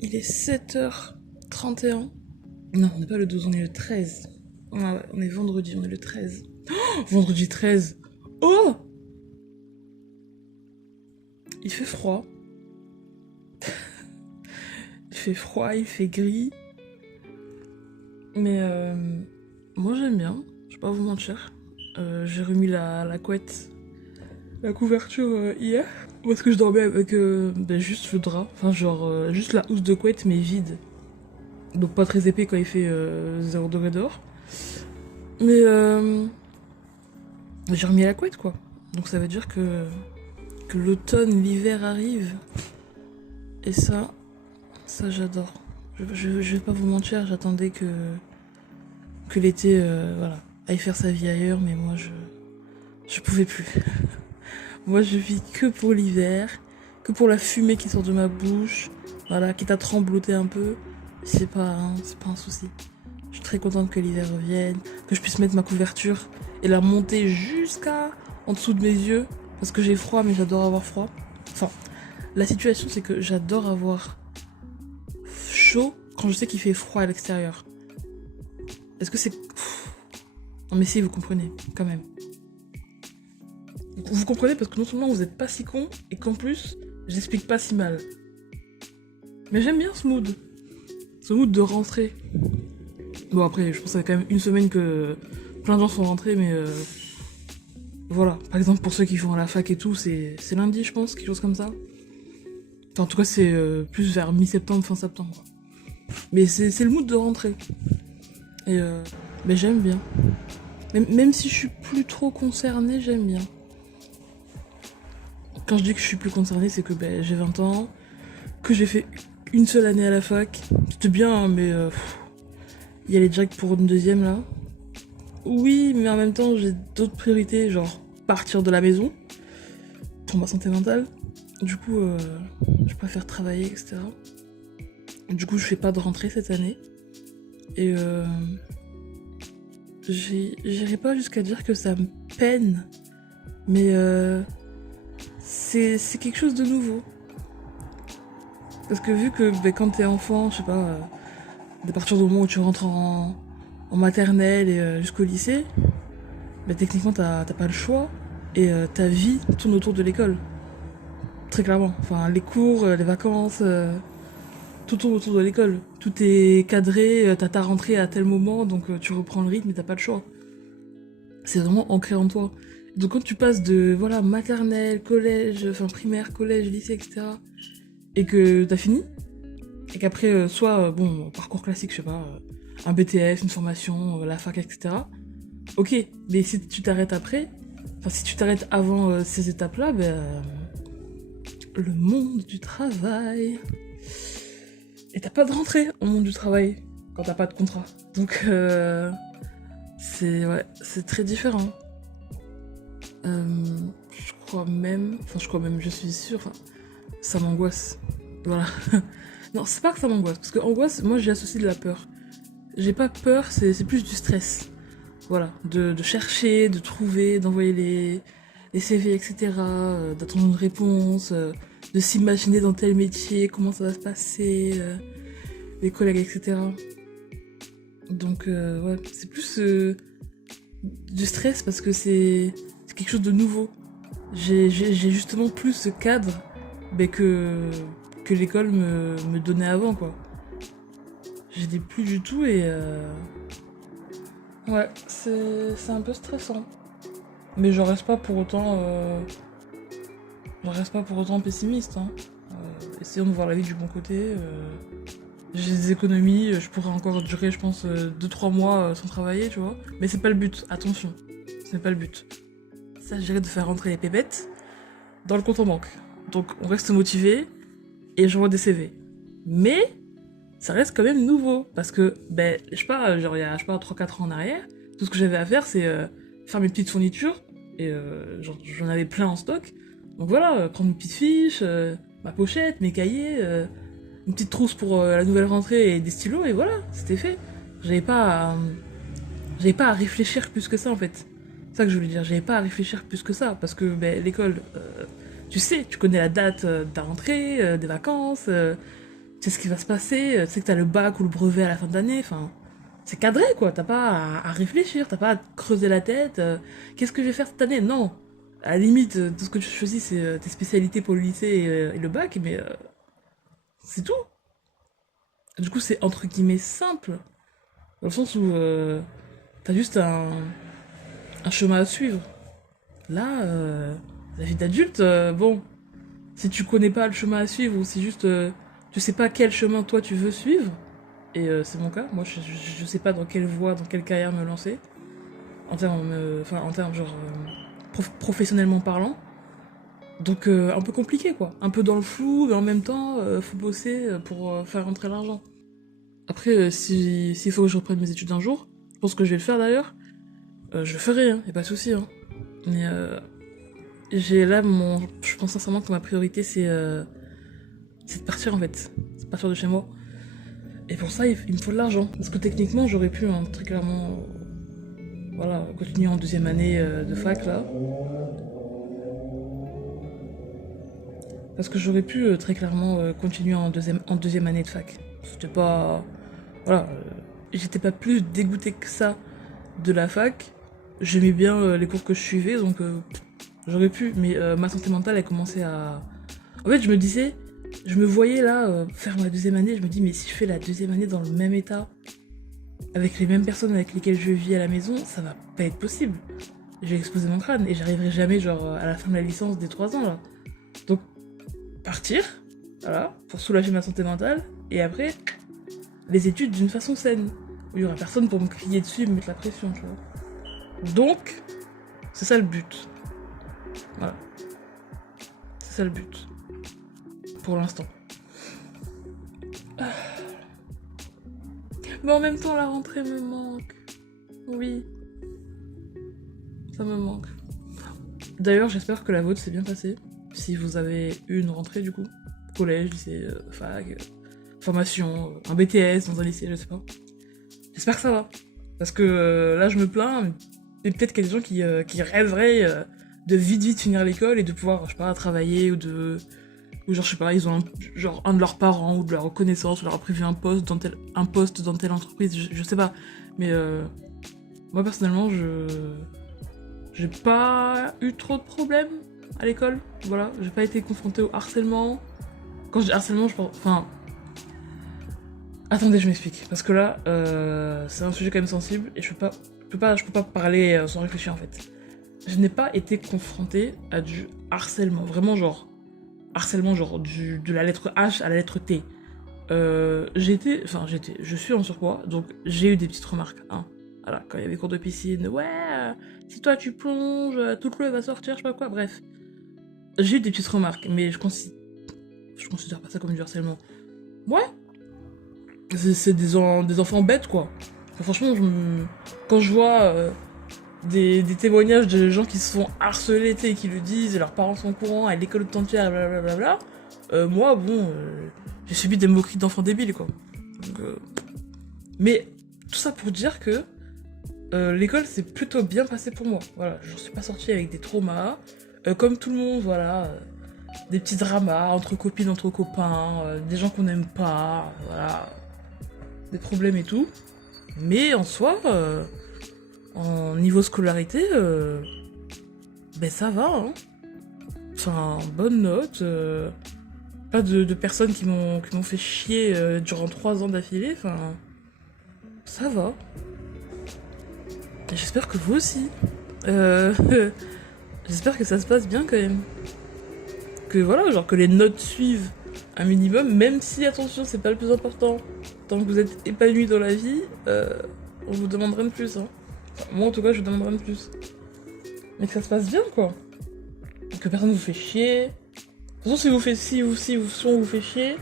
Il est 7h31. Non, on n'est pas le 12, on est le 13. Ah ouais, on est vendredi, on est le 13. Oh, vendredi 13. Oh, il fait froid. Il fait froid, il fait gris. Mais moi j'aime bien, je vais pas vous mentir. J'ai remis la couette, la couverture hier. Parce que je dormais avec juste le drap. Enfin genre juste la housse de couette mais vide. Donc pas très épais quand il fait 0 degré dehors. Mais j'ai remis la couette quoi. Donc ça veut dire que l'automne, l'hiver arrive. Et ça j'adore. Je vais pas vous mentir, j'attendais que l'été voilà, aille faire sa vie ailleurs, mais moi je pouvais plus. Moi je vis que pour l'hiver, que pour la fumée qui sort de ma bouche, voilà, quitte à trembloter un peu, c'est pas un souci. Je suis très contente que l'hiver revienne, que je puisse mettre ma couverture et la monter jusqu'à en dessous de mes yeux, parce que j'ai froid, mais j'adore avoir froid. Enfin, la situation c'est que j'adore avoir chaud quand je sais qu'il fait froid à l'extérieur. Est-ce que c'est... Non mais si, vous comprenez, quand même. Vous comprenez parce que non seulement vous êtes pas si con, et qu'en plus, j'explique pas si mal. Mais j'aime bien ce mood. Ce mood de rentrée. Bon après, je pense que ça fait quand même une semaine que plein de gens sont rentrés, mais voilà. Par exemple, pour ceux qui vont à la fac et tout, c'est lundi, je pense, quelque chose comme ça. Enfin, en tout cas, c'est plus vers mi-septembre, fin septembre. Quoi. Mais c'est le mood de rentrée. Et mais j'aime bien. Même si je suis plus trop concernée, j'aime bien. Quand je dis que je suis plus concernée, c'est que j'ai 20 ans, que j'ai fait une seule année à la fac. C'était bien, hein, mais y aller direct pour une deuxième là. Oui, mais en même temps, j'ai d'autres priorités, genre partir de la maison pour ma santé mentale. Du coup, je préfère travailler, etc. Du coup, je fais pas de rentrée cette année. Et j'irai pas jusqu'à dire que ça me peine, mais c'est quelque chose de nouveau. Parce que vu que quand t'es enfant, je sais pas, à partir du moment où tu rentres en maternelle et jusqu'au lycée, techniquement t'as pas le choix et ta vie tourne autour de l'école. Très clairement. Enfin, les cours, les vacances, tout tourne autour de l'école. Tout est cadré, t'as ta rentrée à tel moment, donc tu reprends le rythme et t'as pas le choix. C'est vraiment ancré en toi. Donc quand tu passes de voilà maternelle, collège, enfin primaire, collège, lycée, etc. et que t'as fini, et qu'après soit bon parcours classique, je sais pas, un BTS, une formation, la fac, etc. Ok, mais si tu t'arrêtes après, enfin si tu t'arrêtes avant ces étapes-là, le monde du travail. Et t'as pas de rentrée au monde du travail quand t'as pas de contrat. Donc c'est très différent. Je crois même, je suis sûre, ça m'angoisse. Voilà. Non, c'est pas que ça m'angoisse, parce que angoisse, moi j'y associe de la peur. J'ai pas peur, c'est plus du stress. Voilà, de chercher, de trouver, d'envoyer les CV, etc., d'attendre une réponse, de s'imaginer dans tel métier, comment ça va se passer, les collègues, etc. Donc, ouais, c'est plus du stress parce que c'est quelque chose de nouveau. J'ai justement plus ce cadre que l'école me donnait avant, quoi. Je l'ai plus du tout et ouais, c'est un peu stressant. Mais je reste pas pour autant pessimiste. Hein. Essayons de voir la vie du bon côté. J'ai des économies, je pourrais encore durer, je pense, 2-3 mois sans travailler, tu vois. Mais c'est pas le but, attention. Ce n'est pas le but. Il s'agirait de faire rentrer les pépettes dans le compte en banque. Donc on reste motivé et j'envoie des CV. Mais ça reste quand même nouveau. Parce que, je sais pas, genre il y a, je sais pas, 3-4 ans en arrière, tout ce que j'avais à faire, c'est faire mes petites fournitures. Et genre, j'en avais plein en stock. Donc voilà, prendre une petite fiche, ma pochette, mes cahiers, une petite trousse pour la nouvelle rentrée et des stylos, et voilà, c'était fait. J'avais pas, à, j'avais pas à réfléchir plus que ça en fait. C'est ça que je voulais dire, j'avais pas à réfléchir plus que ça, parce que l'école, tu sais, tu connais la date de ta rentrée, des vacances, Tu sais ce qui va se passer, tu sais que t'as le bac ou le brevet à la fin de l'année, enfin, c'est cadré quoi, t'as pas à réfléchir, t'as pas à te creuser la tête, qu'est-ce que je vais faire cette année? Non, à la limite, tout ce que tu choisis c'est tes spécialités pour le lycée et le bac, mais c'est tout. Du coup c'est entre guillemets simple, dans le sens où t'as juste un chemin à suivre. Là, la vie d'adulte, bon, si tu connais pas le chemin à suivre ou si juste tu sais pas quel chemin toi tu veux suivre, et c'est mon cas, moi je sais pas dans quelle voie, dans quelle carrière me lancer, en termes genre professionnellement parlant, donc un peu compliqué quoi, un peu dans le flou, mais en même temps faut bosser pour faire rentrer l'argent. Après, s'il faut que je reprenne mes études un jour, je pense que je vais le faire d'ailleurs, je le ferai, hein, y a pas de souci, hein. Mais j'ai là je pense sincèrement que ma priorité c'est de partir en fait, c'est de partir de chez moi. Et pour ça, il me faut de l'argent. Parce que techniquement, j'aurais pu très clairement voilà, continuer en deuxième année de fac là. Parce que j'aurais pu très clairement continuer en deuxième année de fac. C'était pas. Voilà. J'étais pas plus dégoûtée que ça de la fac. J'aimais bien les cours que je suivais, donc j'aurais pu. Mais ma santé mentale, elle commençait à. En fait, je me disais, je me voyais là faire ma deuxième année. Je me dis, mais si je fais la deuxième année dans le même état, avec les mêmes personnes avec lesquelles je vis à la maison, ça va pas être possible. Je vais exploser mon crâne et j'arriverai jamais genre à la fin de la licence des 3 ans là. Donc partir, voilà, pour soulager ma santé mentale, et après, les études d'une façon saine. Où il y aura personne pour me crier dessus et me mettre la pression, tu vois. Donc, c'est ça le but. Voilà. C'est ça le but. Pour l'instant. Mais en même temps, la rentrée me manque. Oui, ça me manque. D'ailleurs, j'espère que la vôtre s'est bien passée. Si vous avez eu une rentrée, du coup. Collège, lycée, fac, formation, un BTS dans un lycée, je sais pas. J'espère que ça va. Parce que là, je me plains, mais peut-être qu'il y a des gens qui rêveraient de vite finir l'école et de pouvoir, je sais pas, travailler ou genre, je sais pas, ils ont genre un de leurs parents ou de leur connaissance, ou leur a prévu un poste dans telle entreprise, je sais pas. Mais moi, personnellement, j'ai pas eu trop de problèmes à l'école. Voilà, j'ai pas été confrontée au harcèlement. Quand je dis harcèlement, je pense. Enfin. Attendez, je m'explique. Parce que là, c'est un sujet quand même sensible et je peux pas parler sans réfléchir en fait. Je n'ai pas été confrontée à du harcèlement. Vraiment, genre. Harcèlement, genre de la lettre H à la lettre T. Je suis en surpoids, donc j'ai eu des petites remarques. Hein. Voilà, quand il y avait cours de piscine, ouais, si toi tu plonges, toute l'eau va sortir, je sais pas quoi, bref. J'ai eu des petites remarques, mais je considère pas ça comme du harcèlement. Ouais, c'est des enfants bêtes, quoi. Enfin, franchement, quand je vois des témoignages de gens qui se font harceler, et qui le disent, et leurs parents sont au courant, à l'école de entière, blablabla, moi, bon, j'ai subi des moqueries d'enfants débiles, quoi. Donc, mais tout ça pour dire que l'école s'est plutôt bien passé pour moi. Voilà, je suis pas sortie avec des traumas. Comme tout le monde, voilà, des petits dramas entre copines, entre copains, des gens qu'on n'aime pas, voilà, des problèmes et tout. Mais en soi, en niveau scolarité, ben ça va, hein. Enfin, bonne note. Pas de personnes qui m'ont fait chier durant 3 ans d'affilée. Enfin, ça va. Et j'espère que vous aussi. Euh, J'espère que ça se passe bien quand même. Que voilà, genre que les notes suivent un minimum, même si, attention, c'est pas le plus important. Tant que vous êtes épanoui dans la vie, on vous demandera de plus. Hein. Enfin, moi, en tout cas, je vous demanderai de plus. Mais que ça se passe bien, quoi. Que personne vous fait chier. De toute façon, si on vous fait chier,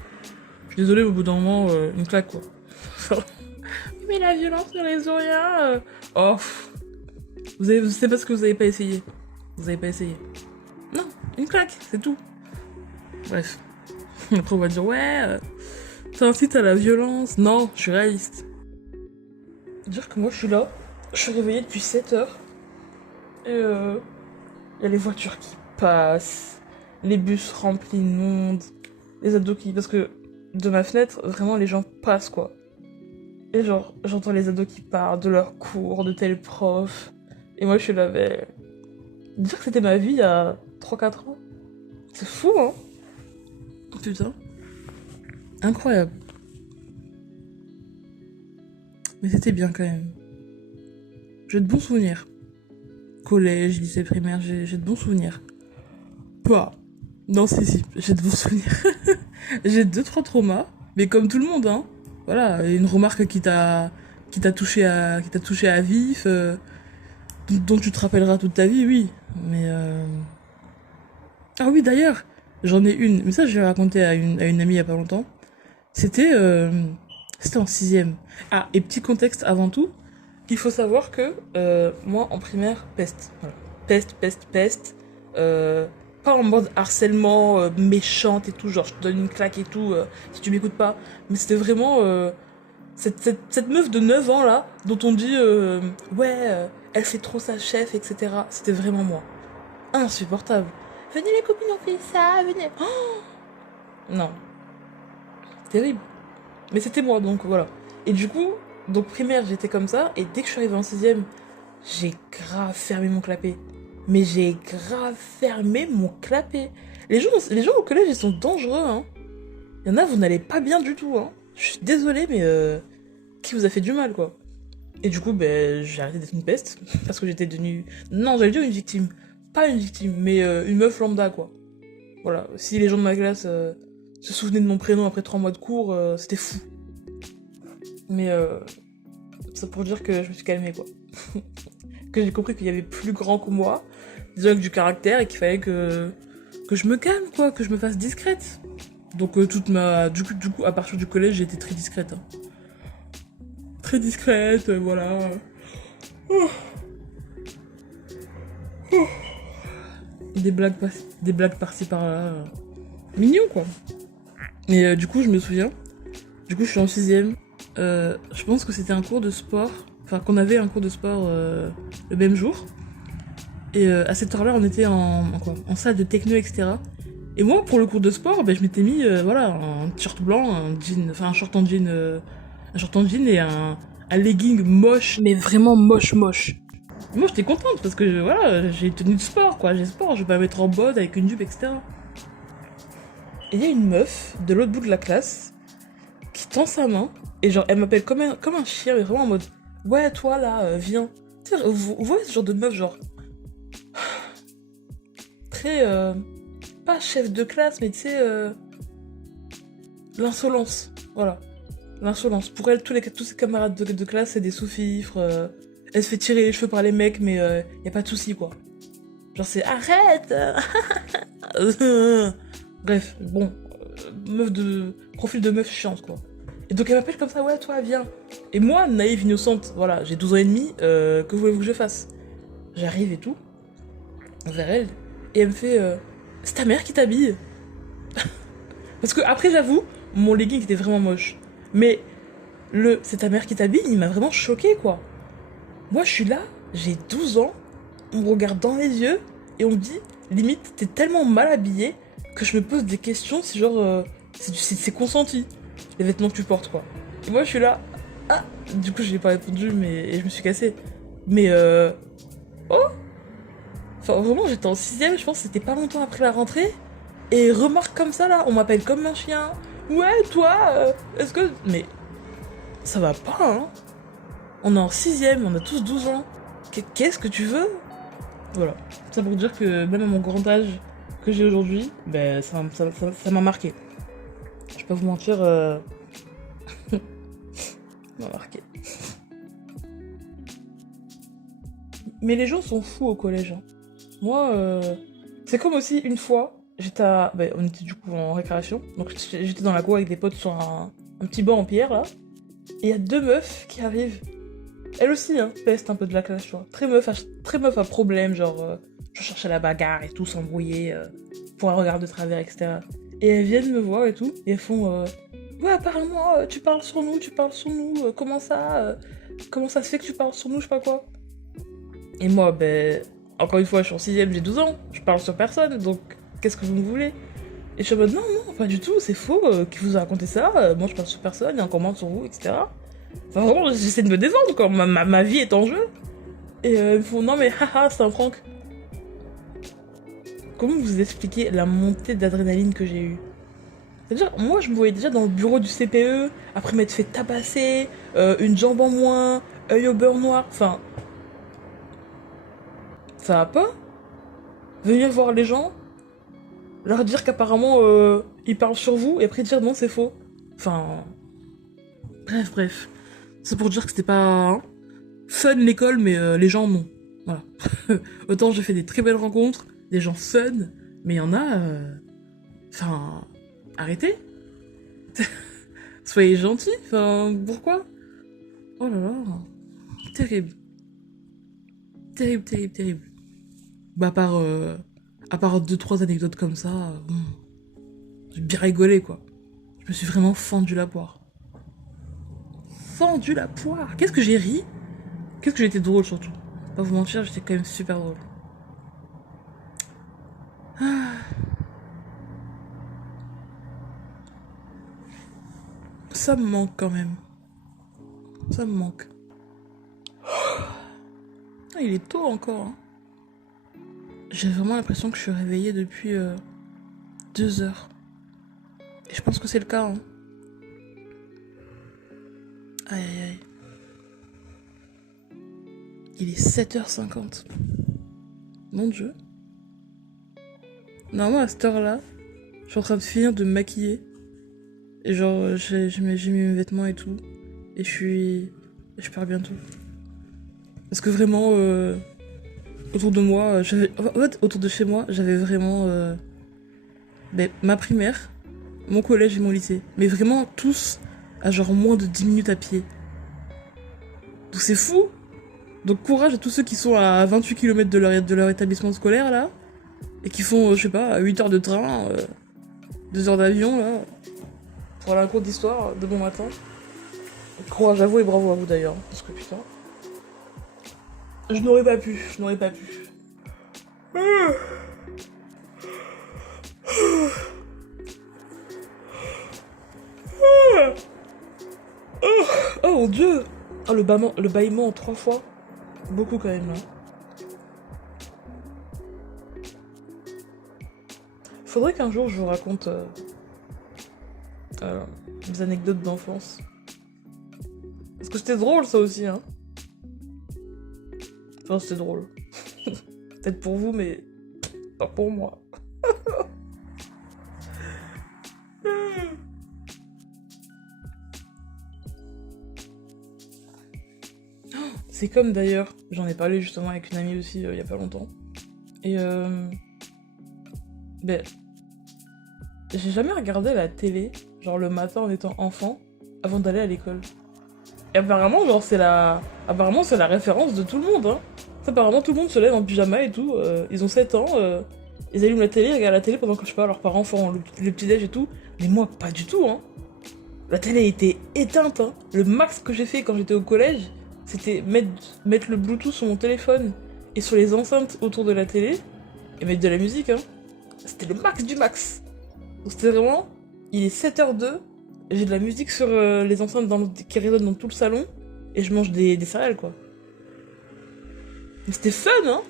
je suis désolée, au bout d'un moment, une claque, quoi. Mais la violence ne résout rien. Oh, c'est parce que vous avez pas essayé. Vous avez pas essayé. Non, une claque, c'est tout. Bref. Après, on va dire, ouais, ça incite à la violence. Non, je suis réaliste. Dire que moi, je suis là. Je suis réveillée depuis 7 heures. Et y a les voitures qui passent. Les bus remplis de monde. Les ados qui... Parce que de ma fenêtre, vraiment, les gens passent, quoi. Et genre, j'entends les ados qui parlent de leurs cours, de tel prof. Et moi, je suis là, mais... Dire que c'était ma vie il y a 3 4 ans. C'est fou, hein. Putain. Incroyable. Mais c'était bien, quand même. J'ai de bons souvenirs. Collège, lycée primaire, j'ai de bons souvenirs. Pas. Non, si, j'ai de bons souvenirs. J'ai 2 3 traumas, mais comme tout le monde, hein. Voilà, une remarque qui t'a touché à vif, dont tu te rappelleras toute ta vie, oui. Mais ah oui, d'ailleurs, j'en ai une. Mais ça, je l'ai raconté à une amie il y a pas longtemps. C'était c'était en sixième. Ah, et petit contexte avant tout, il faut savoir que moi, en primaire, peste. Voilà. Peste. Euh, Pas en mode harcèlement méchante et tout, genre je te donne une claque et tout, si tu m'écoutes pas. Mais c'était vraiment cette meuf de 9 ans là, dont on dit ouais, elle fait trop sa chef, etc. C'était vraiment moi. Insupportable. Venez les copines, on fait ça, venez. Oh non, terrible. Mais c'était moi, donc voilà. Et du coup, donc primaire, j'étais comme ça, et dès que je suis arrivée en sixième, j'ai grave fermé mon clapet. Mais j'ai grave fermé mon clapet. Les gens au collège, ils sont dangereux, hein. Il y en a, vous n'allez pas bien du tout, hein. Je suis désolée, mais qui vous a fait du mal, quoi. Et du coup, ben, j'ai arrêté d'être une peste, parce que j'étais devenue... Non, j'allais dire une victime. Pas une victime, mais une meuf lambda, quoi. Voilà, si les gens de ma classe se souvenaient de mon prénom après 3 mois de cours, c'était fou. Mais ça pour dire que je me suis calmée, quoi. Que j'ai compris qu'il y avait plus grand que moi, disons avec du caractère, et qu'il fallait que je me calme, quoi, que je me fasse discrète. Donc toute ma... Du coup, à partir du collège, j'ai été très discrète. Hein. Très discrète, voilà. Oh, oh. Des blagues par-ci par-là. Mignon, quoi. Et du coup, je me souviens. Du coup, je suis en sixième. Je pense que c'était un cours de sport. Enfin, qu'on avait un cours de sport le même jour. Et à cette heure-là, on était en salle de techno, etc. Et moi, pour le cours de sport, ben, je m'étais mis voilà, un t-shirt blanc, un jean, enfin un short en jean, et un legging moche, mais vraiment moche. Moi, j'étais contente parce que voilà, j'ai une tenue de sport, quoi. J'ai sport, je vais pas mettre en mode avec une jupe, etc. Et il y a une meuf de l'autre bout de la classe qui tend sa main et genre elle m'appelle comme un chien, mais vraiment en mode ouais, toi là, viens. Tu sais, vous voyez ce genre de meuf, genre très pas chef de classe, mais tu sais l'insolence, voilà, l'insolence. Pour elle, tous ses camarades de classe c'est des sous-fifres. Elle se fait tirer les cheveux par les mecs, mais y a pas de souci, quoi. Genre c'est arrête. Bref, bon, profil de meuf chiante, quoi. Et donc elle m'appelle comme ça, ouais, toi, viens. Et moi, naïve, innocente, voilà, j'ai 12 ans et demi, que voulez-vous que je fasse? J'arrive et tout, vers elle, et elle me fait, c'est ta mère qui t'habille? Parce que après, j'avoue, mon legging était vraiment moche. Mais c'est ta mère qui t'habille, il m'a vraiment choqué, quoi. Moi, je suis là, j'ai 12 ans, on me regarde dans les yeux, et on me dit, limite, t'es tellement mal habillée que je me pose des questions si genre, c'est consenti, les vêtements que tu portes, quoi. Et moi, je suis là, ah, du coup, je n'ai pas répondu, mais et je me suis cassée. Mais oh, enfin, vraiment, j'étais en sixième, je pense que c'était pas longtemps après la rentrée, et remarque comme ça, là, on m'appelle comme un chien. Ouais, toi, est-ce que... Mais ça va pas, hein. On est en sixième, on a tous 12 ans. Qu'est-ce que tu veux? Voilà. Ça pour dire que même à mon grand âge que j'ai aujourd'hui, ben ça m'a marqué. Je vais pas vous mentir, ça m'a marqué. Mais les gens sont fous au collège. Hein. Moi, c'est comme aussi une fois, ben, on était du coup en récréation, donc j'étais dans la cour avec des potes sur un petit banc en pierre là, et il y a 2 meufs qui arrivent. Elle aussi, hein, peste un peu de la classe, tu vois. Très meuf à problème, genre, je cherchais la bagarre et tout, s'embrouiller, pour un regard de travers, etc. Et elles viennent me voir et tout, et elles font, ouais, apparemment, tu parles sur nous, comment ça se fait que tu parles sur nous, je sais pas quoi. Et moi, ben, encore une fois, je suis en sixième, j'ai 12 ans, je parle sur personne, donc qu'est-ce que vous me voulez? Et je suis en mode, non, non, pas du tout, c'est faux, qui vous a raconté ça, moi je parle sur personne, il y a un comment sur vous, etc. Enfin, vraiment, j'essaie de me défendre, quoi, ma vie est en jeu. Et ils me font, non, mais haha, c'est un prank. Comment vous expliquer la montée d'adrénaline que j'ai eue? C'est-à-dire, moi, je me voyais déjà dans le bureau du CPE, après m'être fait tabasser, une jambe en moins, œil au beurre noir. Enfin, ça va pas? Venir voir les gens, leur dire qu'apparemment, ils parlent sur vous, et après dire non, c'est faux. Enfin, bref, bref. C'est pour dire que c'était pas hein, fun l'école, mais les gens, non. Voilà. Autant j'ai fait des très belles rencontres, des gens fun, mais il y en a... Enfin, arrêtez. Soyez gentils, enfin, pourquoi? Oh là là, terrible. Terrible, terrible, terrible. Bah, à part deux, trois anecdotes comme ça, j'ai bien rigolé, quoi. Je me suis vraiment fendu la poire. Fendu la poire. Qu'est-ce que j'ai ri? Qu'est-ce que j'ai été drôle, surtout. Pas vous mentir, j'étais quand même super drôle. Ça me manque quand même. Ça me manque. Ah, il est tôt encore, hein. J'ai vraiment l'impression que je suis réveillée depuis 2 heures. Et je pense que c'est le cas, hein. Aïe aïe aïe. Il est 7h50. Mon dieu. Normalement, à cette heure-là, je suis en train de finir de me maquiller. Et genre, j'ai mis mes vêtements et tout. Et je pars bientôt. Parce que vraiment, autour de moi, en fait, autour de chez moi, j'avais vraiment ma primaire, mon collège et mon lycée. Mais vraiment tous à genre moins de 10 minutes à pied. Donc c'est fou. Donc courage à tous ceux qui sont à 28 km de leur établissement scolaire là. Et qui font, je sais pas, 8 heures de train, 2 heures d'avion là. Pour aller à un cours d'histoire de bon matin. Courage à vous et bravo à vous d'ailleurs. Parce que putain. Je n'aurais pas pu. Oh mon dieu. Oh le bâillement en 3 fois. Beaucoup quand même là. Faudrait qu'un jour je vous raconte des anecdotes d'enfance. Parce que c'était drôle ça aussi, hein. Enfin, c'était drôle. Peut-être pour vous, mais pas pour moi. C'est comme d'ailleurs, j'en ai parlé justement avec une amie aussi il y a pas longtemps. Et ben, j'ai jamais regardé la télé, genre le matin en étant enfant, avant d'aller à l'école. Et apparemment, genre apparemment c'est la référence de tout le monde, hein. Apparemment tout le monde se lève en pyjama et tout, ils ont 7 ans, ils allument la télé, ils regardent la télé pendant que je sais pas, leurs parents font le petit-déj et tout. Mais moi, pas du tout, hein. La télé était éteinte, hein. Le max que j'ai fait quand j'étais au collège, c'était mettre le Bluetooth sur mon téléphone et sur les enceintes autour de la télé et mettre de la musique, hein. C'était le max du max. Donc c'était vraiment, il est 7h02, j'ai de la musique sur les enceintes qui résonnent dans tout le salon et je mange des céréales, quoi. Mais c'était fun, hein.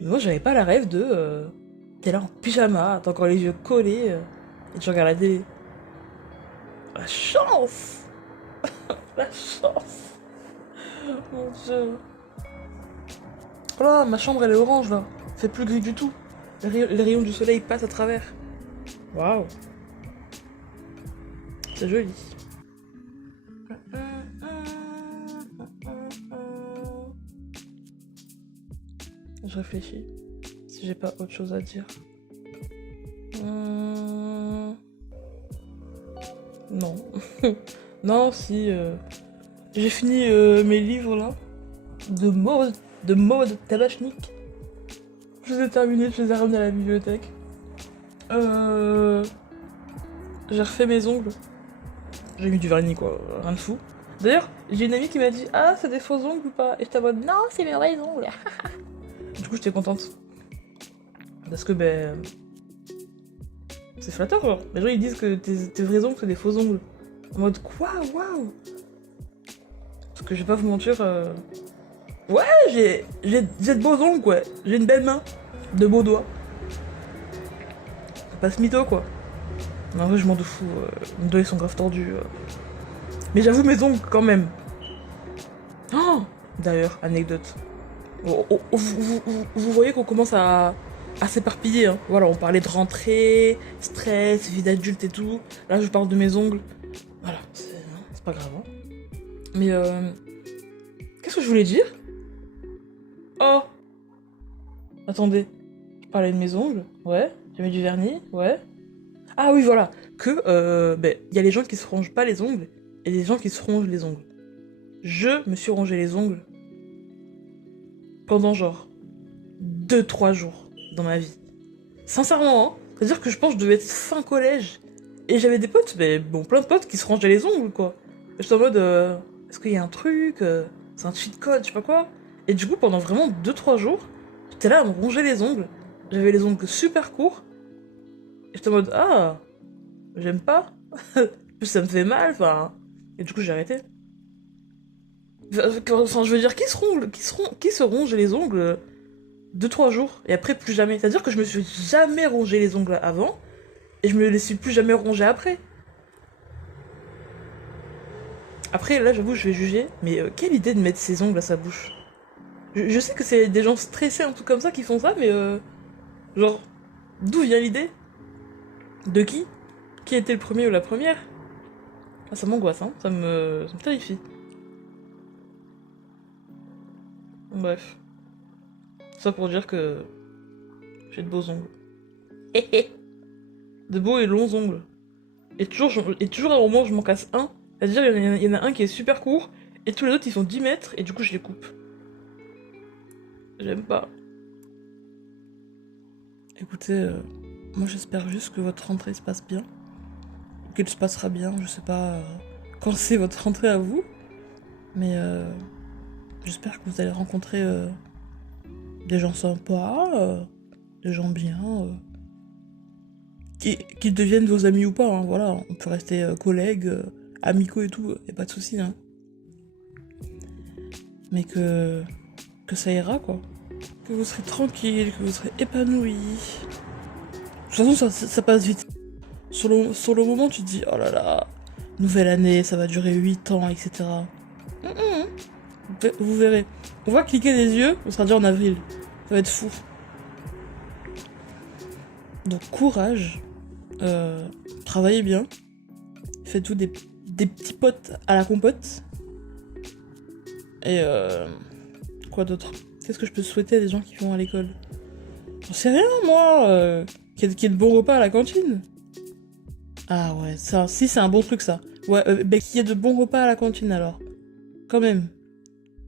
Mais moi, j'avais pas la rêve de... t'es là en pyjama, t'as encore les yeux collés et tu regardes la télé. La chance. La chance. Mon dieu. Oh là, ma chambre, elle est orange, là. C'est plus gris du tout. Les rayons du soleil passent à travers. Waouh. C'est joli. Je réfléchis. Si j'ai pas autre chose à dire. Non. Non, si. J'ai fini mes livres là. De mode Kalachnik. Je les ai terminés, je les ai ramenés à la bibliothèque. J'ai refait mes ongles. J'ai mis du vernis, quoi. Rien de fou. D'ailleurs, j'ai une amie qui m'a dit: Ah, c'est des faux ongles ou pas? Et j'étais en mode: Non, c'est mes vrais ongles. Du coup, j'étais contente. Parce que, ben. c'est flatteur, genre. Les gens, ils disent que tes vrais ongles, c'est des faux ongles. En mode, quoi, waouh. Parce que je vais pas vous mentir, ouais, j'ai de beaux ongles, quoi. J'ai une belle main, de beaux doigts. Faut pas se mytho, quoi. Mais en vrai, je m'en fous. Mes doigts, ils sont grave tordus. Mais j'avoue, mes ongles, quand même. Oh, d'ailleurs, anecdote. Vous voyez qu'on commence à s'éparpiller. Hein. Voilà, on parlait de rentrée, stress, vie d'adulte et tout. Là, je parle de mes ongles. Voilà, c'est pas grave. Hein. Mais qu'est-ce que je voulais dire? Oh, attendez. Je parlais de mes ongles. Ouais. J'ai mis du vernis. Ouais. Ah oui, voilà. Que, y a les gens qui se rongent pas les ongles et les gens qui se rongent les ongles. Je me suis rongé les ongles pendant genre 2-3 jours dans ma vie. Sincèrement, hein. C'est-à-dire que je pense que je devais être fin collège. Et j'avais des potes, mais bon, plein de potes qui se rangeaient les ongles, quoi. J'étais en mode, est-ce qu'il y a un truc c'est un cheat code, je sais pas quoi. Et du coup, pendant vraiment 2-3 jours, j'étais là à me ronger les ongles. J'avais les ongles super courts. Et j'étais en mode, ah, j'aime pas. En plus, ça me fait mal, enfin. Et du coup, j'ai arrêté. Enfin, je veux dire, qui se ronge les ongles 2-3 jours et après plus jamais. C'est-à-dire que je me suis jamais rongé les ongles avant et je me les suis plus jamais rongés après. Après, là, j'avoue, je vais juger, mais quelle idée de mettre ses ongles à sa bouche. Je sais que c'est des gens stressés, un truc comme ça, qui font ça, mais genre, d'où vient l'idée? De qui? Qui était le premier ou la première? Ah, ça m'angoisse, hein, ça me terrifie. Bref, ça pour dire que j'ai de beaux ongles. De beaux et longs ongles. Et toujours à un moment, je m'en casse un. C'est-à-dire, il y en a un qui est super court, et tous les autres, ils font 10 mètres, et du coup, je les coupe. J'aime pas. Écoutez, moi, j'espère juste que votre rentrée se passe bien. Qu'elle se passera bien, je sais pas quand c'est votre rentrée à vous. Mais j'espère que vous allez rencontrer des gens sympas, des gens bien, qu'ils deviennent vos amis ou pas, hein, voilà, on peut rester collègues, amicaux et tout, y a pas de soucis, hein. Mais que ça ira, quoi. Que vous serez tranquille, que vous serez épanoui. De toute façon, ça passe vite. Sur le moment, tu te dis, oh là là, nouvelle année, ça va durer 8 ans, etc. Vous verrez. On va cliquer des yeux, on sera déjà en avril. Ça va être fou. Donc courage, travaillez bien, faites-vous des petits potes à la compote. Et quoi d'autre? Qu'est-ce que je peux souhaiter à des gens qui vont à l'école? J'en sais rien, moi. Qu'il y ait de bons repas à la cantine. Ah ouais, ça, si c'est un bon truc ça. Ouais, qu'il y ait de bons repas à la cantine alors. Quand même.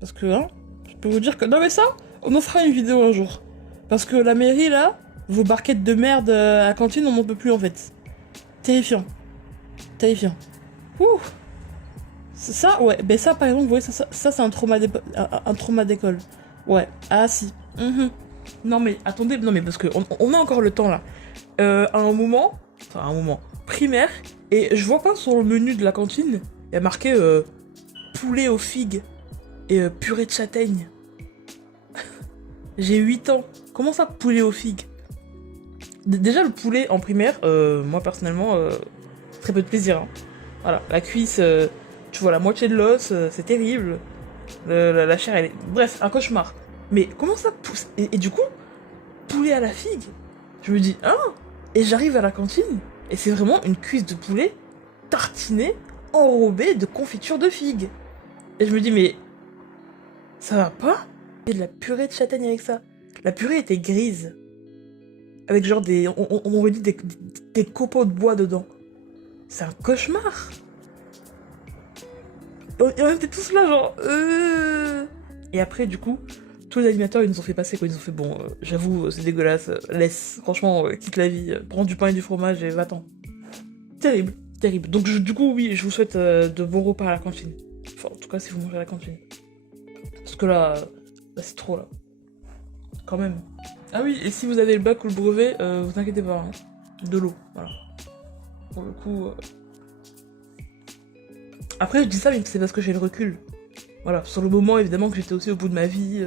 Parce que, hein, je peux vous dire que... Non mais ça, on en fera une vidéo un jour. Parce que la mairie, là, vos barquettes de merde à la cantine, on n'en peut plus en fait. Terrifiant. Terrifiant. Ouh. Ça, ouais, ben ça par exemple, vous voyez, ça c'est un trauma d'école. Ouais, ah si. Non mais, attendez, non mais parce que on a encore le temps là. À un moment, primaire, et je vois pas sur le menu de la cantine, il y a marqué poulet aux figues et purée de châtaigne. J'ai 8 ans. Comment ça, poulet aux figues? Déjà, le poulet en primaire, moi personnellement, très peu de plaisir. Hein. Voilà, la cuisse, tu vois la moitié de l'os, c'est terrible. La chair, elle est... Bref, un cauchemar. Mais comment ça pousse et du coup, poulet à la figue? Je me dis, hein? Et j'arrive à la cantine, et c'est vraiment une cuisse de poulet tartinée, enrobée de confiture de figue. Et je me dis, mais ça va pas? Et de la purée de châtaigne avec ça. La purée était grise. Avec genre on m'aurait dit des copeaux de bois dedans. C'est un cauchemar. Et on était tous là, genre... Et après, du coup, tous les animateurs, ils nous ont fait passer, quoi. Ils nous ont fait, bon, j'avoue, c'est dégueulasse, laisse, franchement, quitte la vie, prends du pain et du fromage et va-t'en. Terrible, terrible. Donc, du coup, oui, je vous souhaite de bons repas à la cantine. Enfin, en tout cas, si vous mangez à la cantine. Parce que là c'est trop, là. Quand même. Ah oui, et si vous avez le bac ou le brevet, vous inquiétez pas, hein. De l'eau, voilà. pour le coup. Après, je dis ça, mais c'est parce que j'ai le recul. Voilà, sur le moment, évidemment, que j'étais aussi au bout de ma vie.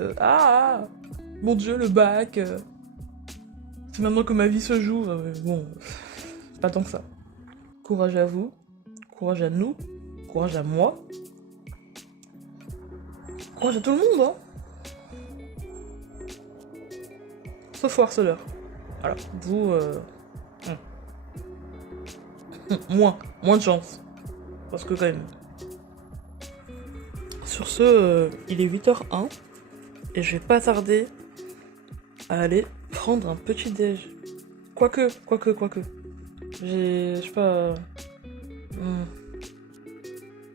Mon Dieu, le bac. C'est maintenant que ma vie se joue. Bon, pas tant que ça. Courage à vous, courage à nous, courage à moi, courage à tout le monde, hein. Sauf aux harceleurs. Voilà, vous, moins de chance. Parce que quand même. Sur ce, il est 8h01 et je vais pas tarder à aller prendre un petit déj. Quoique. Je sais pas.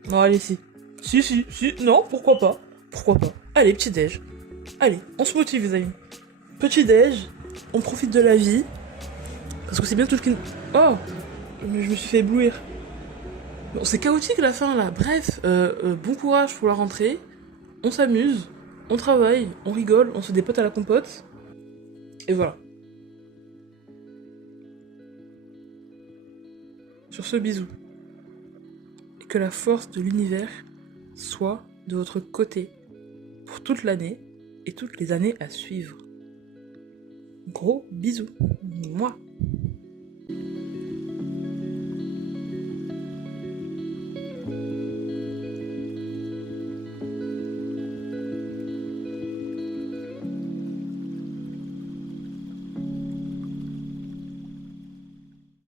Non, allez, si. Si. Non, pourquoi pas. Allez, petit déj. Allez, on se motive, les amis. Petit déj, on profite de la vie. Parce que c'est bien tout ce qui. Oh, je me suis fait éblouir. Bon, c'est chaotique la fin là. Bref, bon courage pour la rentrée. On s'amuse, on travaille, on rigole, on se dépote à la compote. Et voilà. Sur ce, bisous. Et que la force de l'univers soit de votre côté pour toute l'année et toutes les années à suivre. Gros bisous. Moi.